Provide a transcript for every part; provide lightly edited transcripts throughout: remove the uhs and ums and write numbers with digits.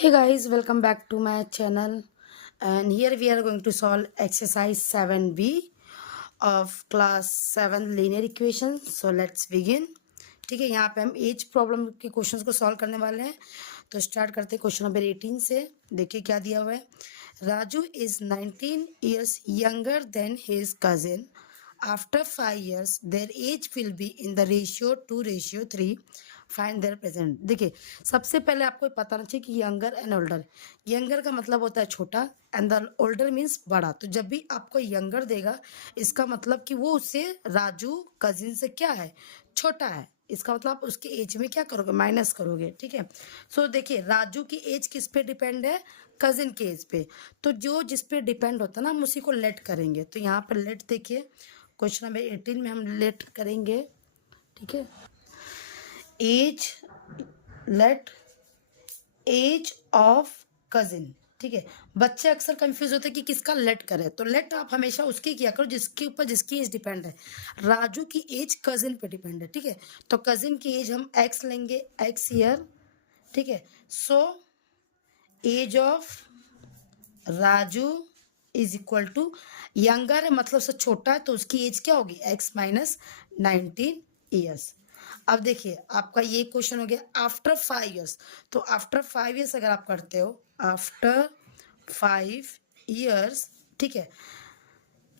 Hey guys, welcome back to my channel. And here we are going to solve exercise 7b of class 7 linear equations. So let's begin. ठीक है, यहाँ पे हम as problem के questions को solve करने वाले हैं. तो स्टार्ट करते हैं क्वेश्चन नंबर 18 से. देखिए क्या दिया हुआ है. Raju is 19 years younger than his cousin. After 5 years, their age will be in the ratio 2:3. Find there present. देखिए सबसे पहले आपको पता होना चाहिए कि यंगर एंड ओल्डर. यंगर का मतलब होता है छोटा एंड द ओल्डर मीन्स बड़ा. तो जब भी आपको यंगर देगा इसका मतलब कि वो उससे राजू कजिन से क्या है, छोटा है. इसका मतलब आप उसके एज में क्या करोगे, माइनस करोगे. ठीक है. सो देखिए राजू की एज किस पे डिपेंड है, कजिन के एज पे. तो जो जिस पे डिपेंड होता है ना हम उसी को लेट करेंगे. तो यहाँ पर लेट देखिए क्वेश्चन नंबर 18 में हम लेट करेंगे. ठीक है. Age, let age of cousin. ठीक है. बच्चे अक्सर कंफ्यूज होते हैं कि किसका लेट करें. तो लेट आप हमेशा उसकी किया करो जिसके ऊपर जिसकी एज डिपेंड है. राजू की एज कजिन पे डिपेंड है. ठीक है. तो कजिन की एज हम एक्स लेंगे, एक्स ईयर. ठीक है. So age of Raju is equal to younger है मतलब से छोटा है तो उसकी एज क्या होगी, एक्स माइनस 19 ईयर्स. अब देखिए आपका ये क्वेश्चन हो गया आफ्टर 5 years. तो आफ्टर 5 years अगर आप करते हो, आफ्टर 5 years. ठीक है.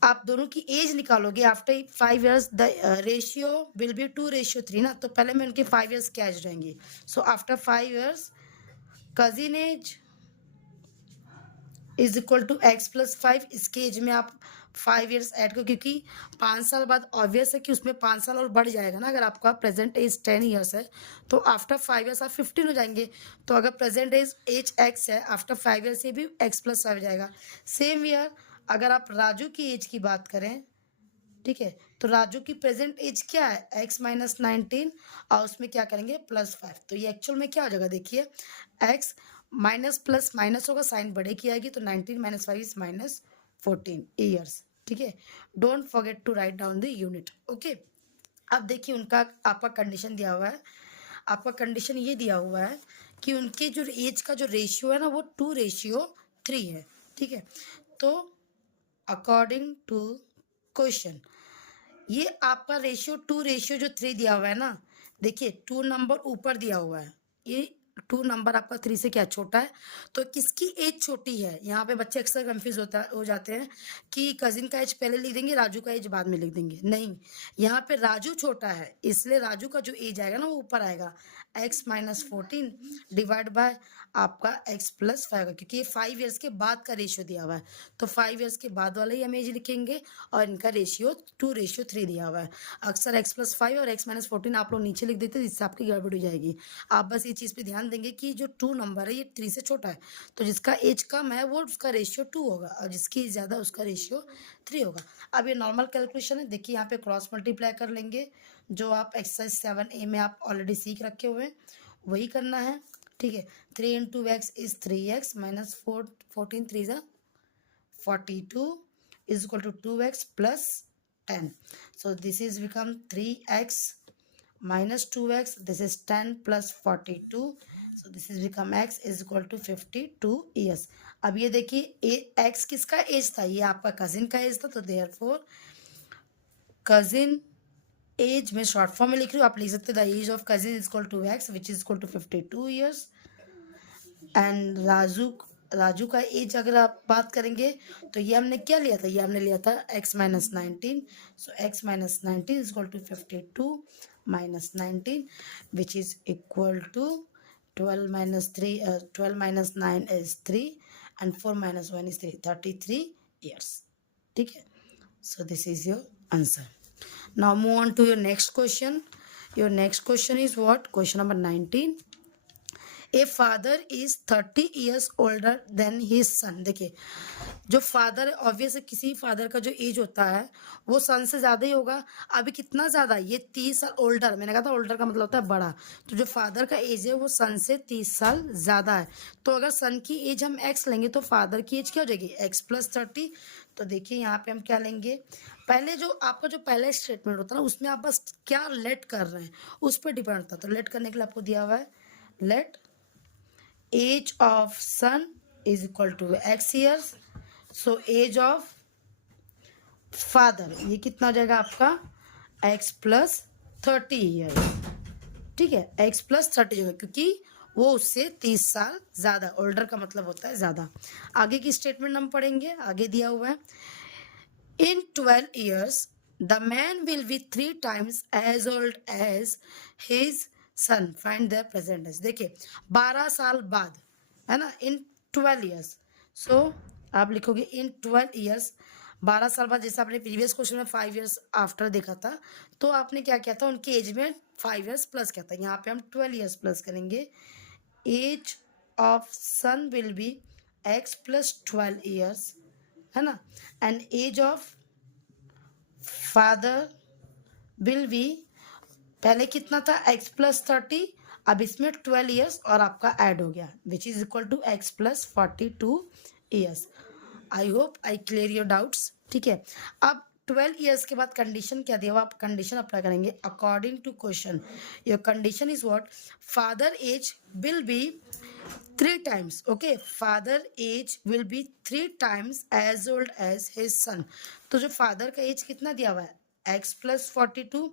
आप दोनों की एज निकालोगे after 5 years. The ratio will be 2:3 ना. तो पहले मैं उनके 5 years क्या एज रहेंगी. So after 5 years cousin age is equal to x plus 5. इसके एज में आप 5 years ऐड करो क्योंकि 5 साल बाद ऑब्वियस है कि उसमें 5 साल और बढ़ जाएगा ना. अगर आपका प्रेजेंट एज 10 years है तो आफ्टर 5 years आप 15 हो जाएंगे. तो अगर प्रेजेंट एज एक्स है आफ्टर 5 years ये भी एक्स प्लस 5 हो जाएगा. सेम ईयर अगर आप राजू की एज की बात करें, ठीक है, तो राजू की प्रेजेंट एज क्या है, एक्स माइनस 19 और उसमें क्या करेंगे प्लस 5. तो ये एक्चुअल में क्या हो जाएगा देखिए, एक्स माइनस प्लस माइनस होगा, साइन बढ़े की आएगी. तो 19 माइनस 5 इज माइनस 14 ईयर्स. ठीक है. Don't forget to write down the unit. Okay. अब देखिए उनका आपका कंडीशन दिया हुआ है. आपका कंडीशन ये दिया हुआ है कि उनके जो एज का जो रेशियो है ना वो 2:3 है. ठीक है. तो अकॉर्डिंग टू क्वेश्चन ये आपका रेशियो 2:3 दिया हुआ है ना. देखिए 2 नंबर ऊपर दिया हुआ है, ये 2 नंबर आपका 3 से क्या छोटा है. तो किसकी एज छोटी है, यहाँ पे बच्चे अक्सर कंफ्यूज हो जाते हैं कि कजिन का एज पहले लिख देंगे राजू का एज बाद में लिख देंगे. नहीं, यहाँ पे राजू छोटा है इसलिए राजू का जो एज आएगा ना वो ऊपर आएगा. एक्स माइनस 14 डिवाइड बाय आपका एक्स प्लस 5 क्योंकि ये 5 years के बाद का रेशियो दिया हुआ है. तो 5 years के बाद वाला ही हम एज लिखेंगे और इनका रेशियो 2:3 दिया हुआ है. अक्सर एक्स प्लस 5 और एक्स माइनस 14 आप लोग नीचे लिख देते हैं जिससे आपकी गड़बड़ हो जाएगी. आप बस ये चीज़ पे ध्यान देंगे कि जो 2 नंबर है ये 3 से छोटा है. तो जिसका एज कम है वो उसका रेशियो 2 होगा और जिसकी एज ज़्यादा उसका रेशियो 3 होगा. अब ये नॉर्मल कैलकुलेशन है. देखिए यहाँ पे क्रॉस मल्टीप्लाई कर लेंगे जो आप एक्सरसाइज 7A में आप ऑलरेडी सीख रखे हुए हैं वही करना है. ठीक है. 3 into x is 3x minus 14 3 ज़ा 42 is equal to 2x plus 10. So this is become 3x minus 2x. This is 10 plus 42. So this is become x is equal to 52 years. अब ये देखिए x किसका एज था, ये आपका cousin का age था. तो देयरफॉर कजिन एज में शॉर्ट फॉर्म में लिख रही हूँ, आप लिख सकते the age of cousin is equal to x which is equal to 52 years. And Raju का एज अगर आप बात करेंगे तो ये हमने क्या लिया था, ये हमने लिया था x minus 19. So x minus 19 is equal to 52 minus 19 which is equal to 12 minus 9 is 3 and 4 minus 1 is 3, 33 years. ठीक है. So this is your answer. Now move on to your next question. Your next question is what, question number 19. A father is 30 years older than his son. देखिए जो father है obvious है किसी father का जो as होता है वो सन से ज़्यादा ही होगा. अभी कितना ज़्यादा, ये 30 साल ओल्डर. मैंने कहा था ओल्डर का मतलब होता है बड़ा. तो जो फादर का एज है वो सन से 30 साल ज़्यादा है. तो अगर सन की एज हम एक्स लेंगे तो फादर की एज क्या हो जाएगी, एक्स प्लस 30. तो देखिए यहाँ पे हम क्या लेंगे, पहले जो आपका जो पहला स्टेटमेंट होता है ना उसमें आप बस क्या लेट कर रहे हैं उस पर डिपेंड होता है. तो लेट करने के लिए आपको दिया हुआ है let age of son is equal to x years, so age of father ये कितना हो जाएगा आपका x प्लस 30 ईयर्स, ठीक है, x प्लस 30 जो है क्योंकि वो उससे 30 साल ज़्यादा, ओल्डर का मतलब होता है ज़्यादा। आगे की स्टेटमेंट हम पढ़ेंगे, आगे दिया हुआ है in 12 years the man will be 3 times as old as his son, find the present age. देखिए 12 साल बाद, है ना, इन 12 ईयर्स, सो आप लिखोगे इन 12 ईयर्स, 12 साल बाद, जैसे आपने प्रीवियस क्वेश्चन में 5 ईयर्स आफ्टर देखा था, तो आपने क्या किया था, उनकी एज में 5 ईयर्स प्लस किया था, यहाँ पे हम 12 ईयर्स प्लस करेंगे। Age of son will be x plus 12 years, है ना, and age of father will be, पहले कितना था x प्लस 30, अब इसमें 12 ईयर्स और आपका ऐड हो गया which is equal to x plus 42 years. I hope I clear your doubts, ठीक है। अब 12 ईयर्स के बाद कंडीशन क्या दिया हुआ, आप कंडीशन अप्लाई करेंगे according to question. Your condition is what, father age will be 3 times, okay, father age will be 3 times as old as his son। तो जो फादर का एज कितना दिया हुआ है x प्लस 42,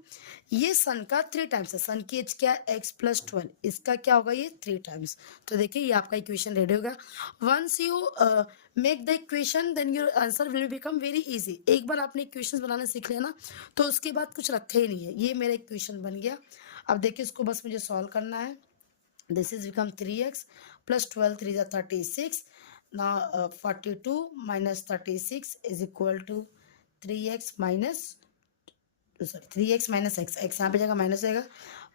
ये सन का 3 टाइम्स है, सन की एज क्या है x प्लस 12, इसका क्या होगा ये 3 टाइम्स। तो देखिए ये आपका इक्वेशन रेडी होगा। Once you make the equation then your answer will become very easy. एक बार आपने इक्वेशन बनाना सीख लिया ना तो उसके बाद कुछ रखा ही नहीं है, ये मेरा इक्वेशन बन गया। अब देखिए इसको बस मुझे सॉल्व करना है। This is become 3x plus 12 3 is 36. Now 42 minus 36 is equal to 3x minus, sorry 3x minus x, x यहाँ पे जाएगा माइनस हो जाएगा,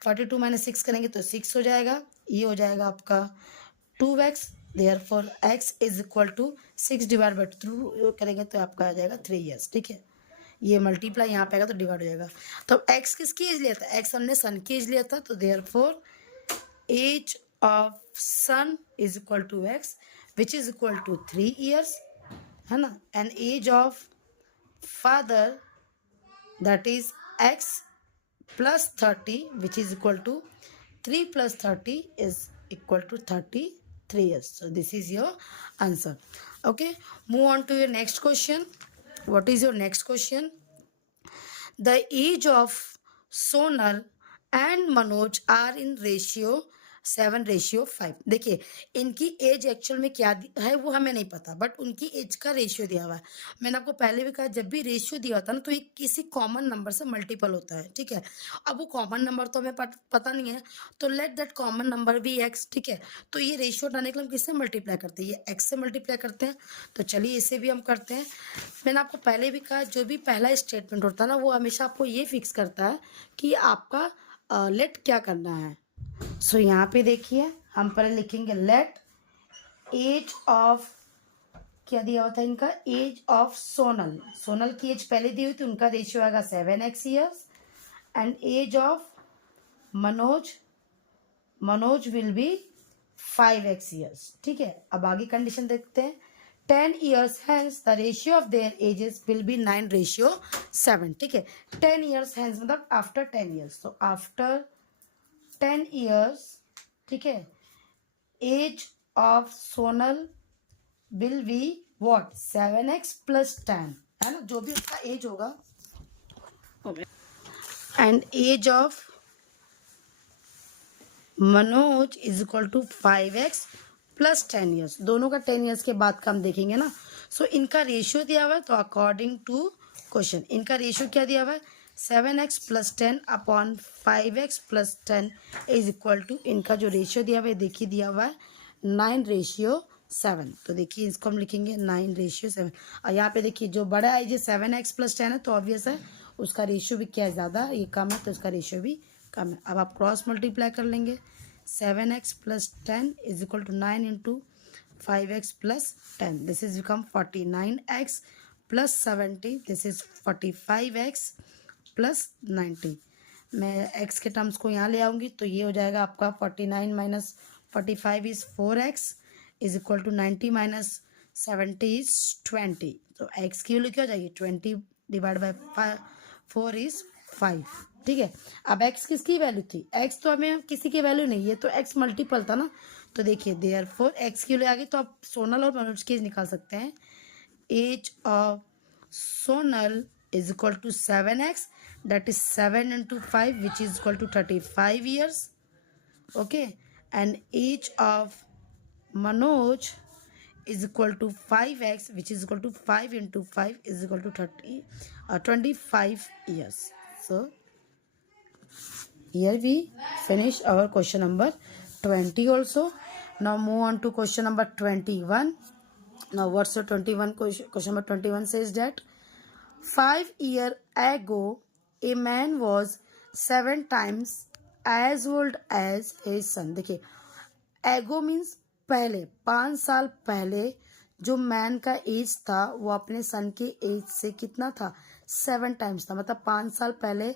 42 माइनस 6 करेंगे तो 6 हो जाएगा, ये हो जाएगा आपका 2x, therefore x is equal to 6 divide by 2 करेंगे तो आपका आ जाएगा 3 ईयर्स, ठीक है। ये मल्टीप्लाई यहाँ पे आएगा तो डिवाइड हो जाएगा। तो x किसकी एज लिया था, x हमने सन की एज लिया था, तो therefore age of son is equal to x which is equal to 3 years, है ना, and age of father that is x plus 30 which is equal to 3 plus 30 is equal to 33 years. So this is your answer. Okay, move on to your next question. What is your next question? The age of Sonal and Manoj are in ratio 7:5। देखिए इनकी as actual में क्या है वो हमें नहीं पता, but उनकी एज का रेशियो दिया हुआ है। मैंने आपको पहले भी कहा जब भी रेशियो दिया होता है ना तो ये किसी कॉमन नंबर से मल्टीपल होता है, ठीक है। अब वो कॉमन नंबर तो हमें पता नहीं है, तो लेट दैट कॉमन नंबर भी एक्स, ठीक है। तो ये रेशियो हटाने के लिए हम किससे मल्टीप्लाई करते हैं, ये एक्स से मल्टीप्लाई करते हैं। तो चलिए इसे भी हम करते हैं। मैंने आपको पहले भी कहा जो भी पहला स्टेटमेंट होता है ना वो हमेशा आपको ये फिक्स करता है कि आपका लेट क्या करना है। सो यहाँ पे देखिए हम पहले लिखेंगे लेट एज ऑफ, क्या दिया हुआ था इनका, एज ऑफ सोनल, सोनल की एज पहले दी हुई थी, उनका रेशियो आएगा 7x years, and age of Manoj, Manoj will be 5x years, ठीक है। अब आगे कंडीशन देखते हैं, 10 years hence the ratio of their ages will be 9:7, ठीक है। 10 years hence मतलब after 10 years, so after 10 years, ठीक है, age of Sonal will be what 7x plus 10, है ना, जो भी उसका एज होगा, and age of Manoj is equal to 5x plus 10 years, दोनों का 10 ईयर्स के बाद का हम देखेंगे ना। सो इनका रेशियो दिया हुआ है, तो अकॉर्डिंग टू क्वेश्चन इनका रेशियो क्या दिया हुआ है, 7x plus 10 upon 5x plus 10 is equal to, इनका जो रेशियो दिया हुआ है देखिए दिया हुआ है 9:7। तो देखिए इसको हम लिखेंगे 9:7, और यहाँ पे देखिए जो बड़ा एज है 7x प्लस 10 है, तो ऑब्वियस है उसका रेशियो भी क्या है ज़्यादा, ये कम है तो उसका रेशियो भी कम है। अब आप क्रॉस मल्टीप्लाई कर लेंगे, 7x plus 10 is equal to 9 into 5x plus 10, this is become 49x plus 70, this is 45x plus 90। मैं x के टर्म्स को यहाँ ले आऊँगी तो ये हो जाएगा आपका 49 minus 45 is 4x is equal to 90 minus 70 is 20। तो x की वैल्यू क्या हो जाएगी 20 डिवाइड बाई 4 इज 5, ठीक है। अब x किसकी वैल्यू थी, x तो हमें किसी की वैल्यू नहीं है, तो x मल्टीपल था ना, तो देखिए देयरफॉर एक्स की वैल्यू आ गई, तो आप सोनल और मनोज की एज निकाल सकते हैं. Age of Sonal is equal to 7x, that is 7 into 5 which is equal to 35 years. Okay, and age of Manoj is equal to 5x which is equal to 5 into 5 is equal to 25 years. So here we finish our question number 20 also. Now move on to question number 21. Now what's the 21 question number 21 says that 5 years ago, a man was 7 times as old as his son. देखिए एगो means पहले, 5 साल पहले जो man का age था वो अपने सन के एज से कितना था, 7 टाइम्स था. मतलब 5 साल पहले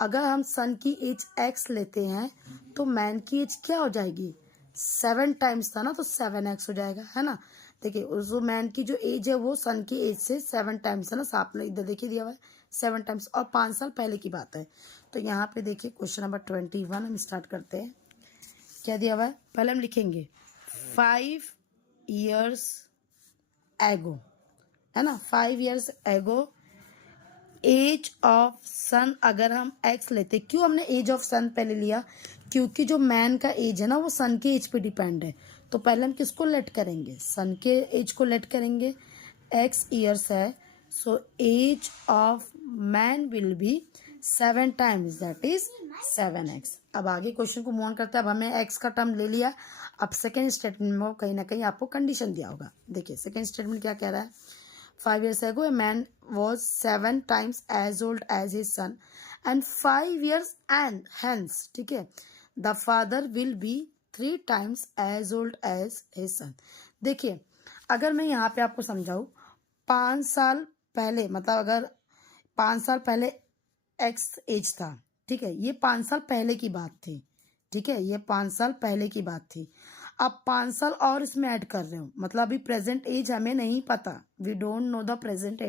अगर हम सन की एज एक्स लेते हैं तो मैन की एज क्या हो जाएगी, 7 टाइम्स था ना, तो 7x हो जाएगा, है ना. देखिए उस मैन की जो एज है वो सन की एज से 7 टाइम्स है ना, साफ ने इधर देखिए दिया हुआ है 7 टाइम्स, और 5 साल पहले की बात है. तो यहाँ पे देखिए क्वेश्चन नंबर 21 हम स्टार्ट करते हैं. क्या दिया हुआ है, पहले हम लिखेंगे 5 years ago, है ना. 5 years ago एज ऑफ सन, अगर हम एक्स लेते, क्यों हमने एज ऑफ सन पहले लिया, क्योंकि जो मैन का एज है ना वो सन के एज पे डिपेंड है. तो पहले हम किसको लेट करेंगे, सन के एज को लेट करेंगे. एक्स ईयर्स है, so age of man will be 7 times, that is 7x. अब आगे क्वेश्चन को मूव ऑन करते हैं. अब हमें एक्स का टर्म ले लिया. अब सेकेंड स्टेटमेंट में कहीं ना कहीं आपको कंडीशन दिया होगा. देखिए सेकेंड स्टेटमेंट क्या कह रहा है, 5 years ago, a man was 7 times as old as his son, and 5 years and hence, ठीक है, the father will be 3 times as old as his son. देखिए अगर मैं यहाँ पे आपको समझाऊँ, 5 साल पहले, मतलब अगर 5 साल पहले एक्स एज था, ठीक है, ये 5 साल पहले की बात थी, ठीक है, ये 5 साल पहले की बात थी. अब 5 साल और इसमें ऐड कर रहे हो, मतलब अभी प्रेजेंट एज हमें नहीं पता, we don't know the present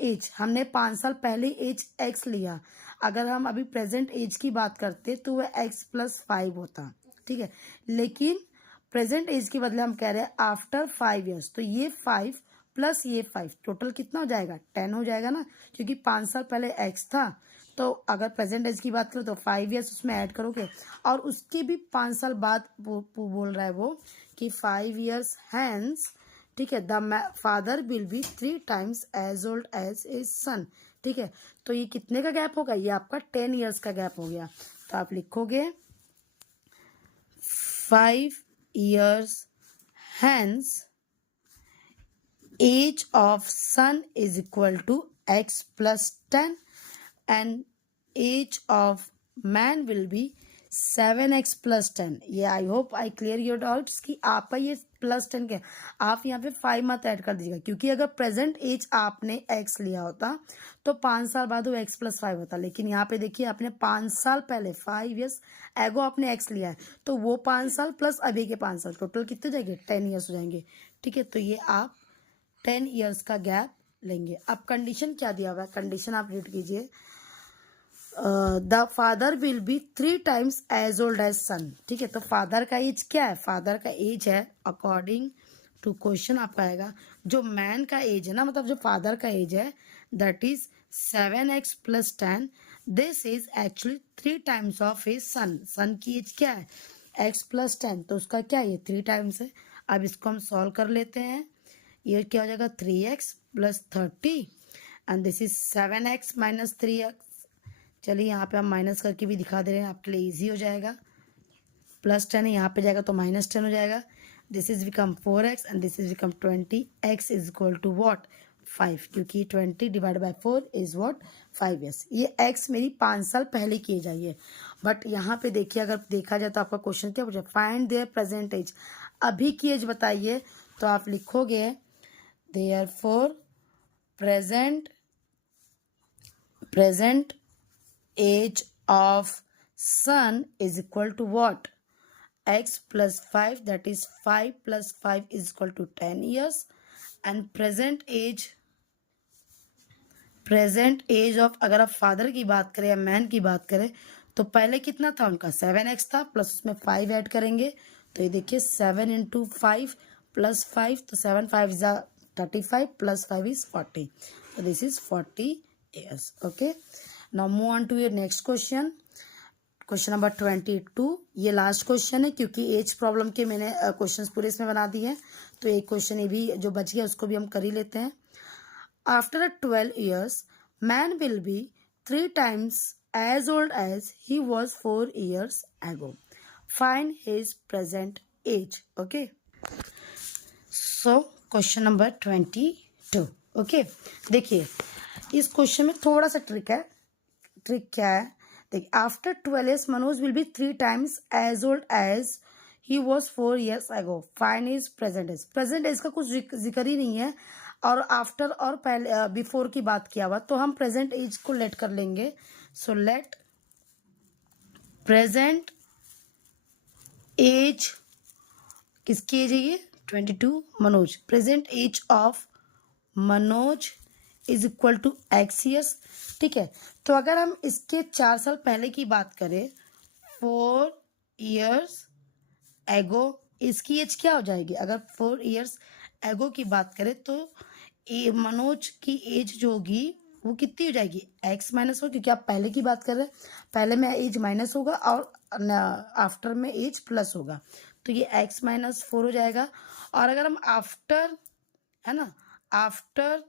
age. हमने 5 साल पहले एज एक्स लिया, अगर हम अभी प्रेजेंट एज की बात करते तो वह x+5 होता, ठीक है. लेकिन प्रेजेंट एज के बदले हम कह रहे हैं आफ्टर 5 years, तो ये 5 प्लस ये 5 टोटल कितना हो जाएगा, 10 हो जाएगा ना, क्योंकि 5 साल पहले एक्स था. तो अगर प्रेजेंट एज की बात करो तो 5 years उसमें ऐड करोगे, और उसके भी 5 साल बाद बोल रहा है वो कि 5 years हैंस, ठीक है, the father will be 3 times as old as his son. ठीक है, तो ये कितने का गैप होगा, ये आपका 10 years का गैप हो गया. तो आप लिखोगे 5 years hence age of son is equal to x+10 and age of man will be 7x+10. ये I hope I clear your doubts कि आपका ये +10 क्या, आप यहाँ पे 5 मत ऐड कर दीजिएगा, क्योंकि अगर प्रेजेंट एज आपने x लिया होता तो 5 साल बाद वो x+5 होता. लेकिन यहाँ पे देखिए आपने 5 साल पहले 5 years एगो आपने x लिया है, तो वो 5 साल प्लस अभी के 5 साल टोटल कितने हो जाएंगे, 10 years हो जाएंगे. ठीक है, तो ये आप 10 years का गैप लेंगे. अब कंडीशन क्या दिया हुआ है, कंडीशन आप रीड कीजिए. The father will be 3 times as old as son. ठीक है, तो फादर का एज क्या है, फादर का एज है अकॉर्डिंग टू क्वेश्चन आपका आएगा, जो मैन का एज है ना, मतलब जो फादर का एज है that is 7x+10. This is actually 3 times of his son. Son की एज क्या है, x+10, तो उसका क्या है, ये 3 times है. अब इसको हम सॉल्व कर लेते हैं. ये क्या हो जाएगा, 3x+30 and this is 7x - 3x. चलिए यहाँ पे हम माइनस करके भी दिखा दे रहे हैं, आपके लिए इजी हो जाएगा. +10 यहाँ पे जाएगा तो -10 हो जाएगा. This is become 4x and this is become 20. x is equal to what, 5, क्योंकि 20 divide by 4 is what, 5 years. ये x मेरी 5 साल पहले की एज आई है. बट यहाँ पे देखिए अगर देखा जाए तो आपका क्वेश्चन क्या पूछा, फाइंड देयर प्रेजेंट एज, अभी की एज बताइए. तो आप लिखोगे therefore present age of son is equal to what, x+5, that is 5 + 5 is equal to 10 years. and present age of, अगर आप फादर की बात करें या मैन की बात करें तो पहले कितना था उनका, 7x था, प्लस उसमें 5 ऐड करेंगे तो ये देखिए 7 इंटू 5 प्लस 5, तो 7 5 is 35 plus 5 is 40, so this is 40 years. Okay, now move on to your next question. Question number 22, ये लास्ट क्वेश्चन है क्योंकि एज प्रॉब्लम के मैंने क्वेश्चंस पूरे इसमें बना दिए हैं, तो एक क्वेश्चन ये भी जो बच गया उसको भी हम कर ही लेते हैं. After 12 years man will be 3 times as old as he was 4 years ago. Find his present age. Okay, so question number 22. Okay, देखिए इस क्वेश्चन में थोड़ा सा ट्रिक है. ट्रिक क्या है, देखिए after 12 years Manoj will be 3 times as old as he was 4 years ago. Find his present age. Present age का कुछ जिक्र ही नहीं है, और आफ्टर और पहले बिफोर की बात किया हुआ, तो हम प्रेजेंट एज को लेट कर लेंगे. सो लेट प्रेजेंट एज, किसकी एज है ये, 22, Manoj. Present age of Manoj is equal to x years. ठीक है, तो अगर हम इसके 4 साल पहले की बात करें, 4 years एगो, इसकी एज क्या हो जाएगी. अगर 4 years एगो की बात करें तो मनोज की एज जो होगी वो कितनी हो जाएगी, एक्स माइनस हो, क्योंकि आप पहले की बात कर रहे हैं, पहले में एज माइनस होगा और आफ्टर में एज प्लस होगा, तो ये एक्स माइनस 4 हो जाएगा. और अगर हम आफ्टर, है ना, आफ्टर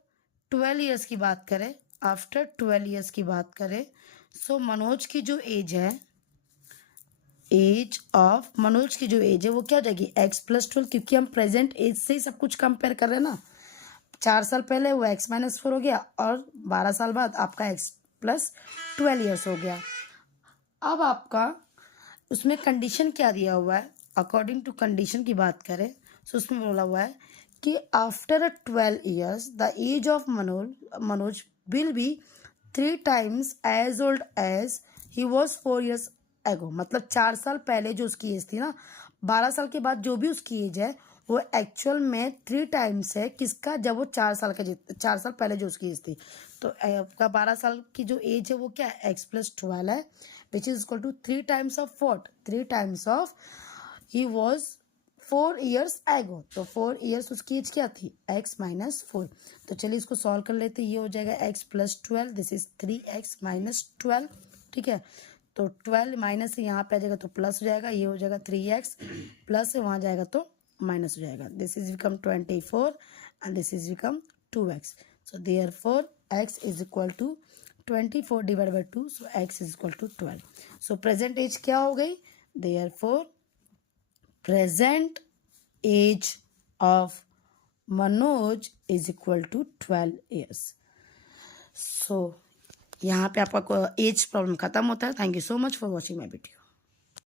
12 years की बात करें, आफ्टर 12 years की बात करें, सो मनोज की जो एज है, एज ऑफ मनोज की जो एज है वो क्या हो जाएगी, एक्स प्लस 12, क्योंकि हम प्रेजेंट एज से ही सब कुछ कंपेयर कर रहे हैं ना. 4 साल पहले वो एक्स माइनस 4 हो गया, और 12 साल बाद आपका एक्स प्लस 12 years हो गया. अब आपका उसमें कंडीशन क्या दिया हुआ है, अकॉर्डिंग टू कंडीशन की बात करें, सो उसमें बोला हुआ है कि after 12 years the age of Manoj will be 3 times as old as he was 4 years ago. मतलब 4 साल पहले जो उसकी एज थी ना, 12 साल के बाद जो भी उसकी एज है वो एक्चुअल में 3 times है किसका, जब वो 4 साल का 4 साल पहले जो उसकी एज थी. तो आपका 12 साल की जो एज है वो क्या है, एक्स प्लस 12 है, which is equal to 3 times of what, 3 times of he was 4 years एगो. तो 4 years उसकी एज क्या थी, एक्स माइनस 4. तो चलिए इसको सॉल्व कर लेते हैं. ये हो जाएगा x plus 12, this is 3x minus 12. ठीक है, तो 12 माइनस से यहाँ पे आ जाएगा तो प्लस हो जाएगा, ये हो जाएगा 3x, प्लस से वहाँ जाएगा तो माइनस हो जाएगा. This is become 24 and this is become 2x. So therefore x is equal to 24 divide by 2, so x is equal to 12. So present age क्या हो गई, therefore present age of Manoj is equal to 12 years. So यहाँ पे आपका as problem खत्म होता है. Thank you so much for watching my video.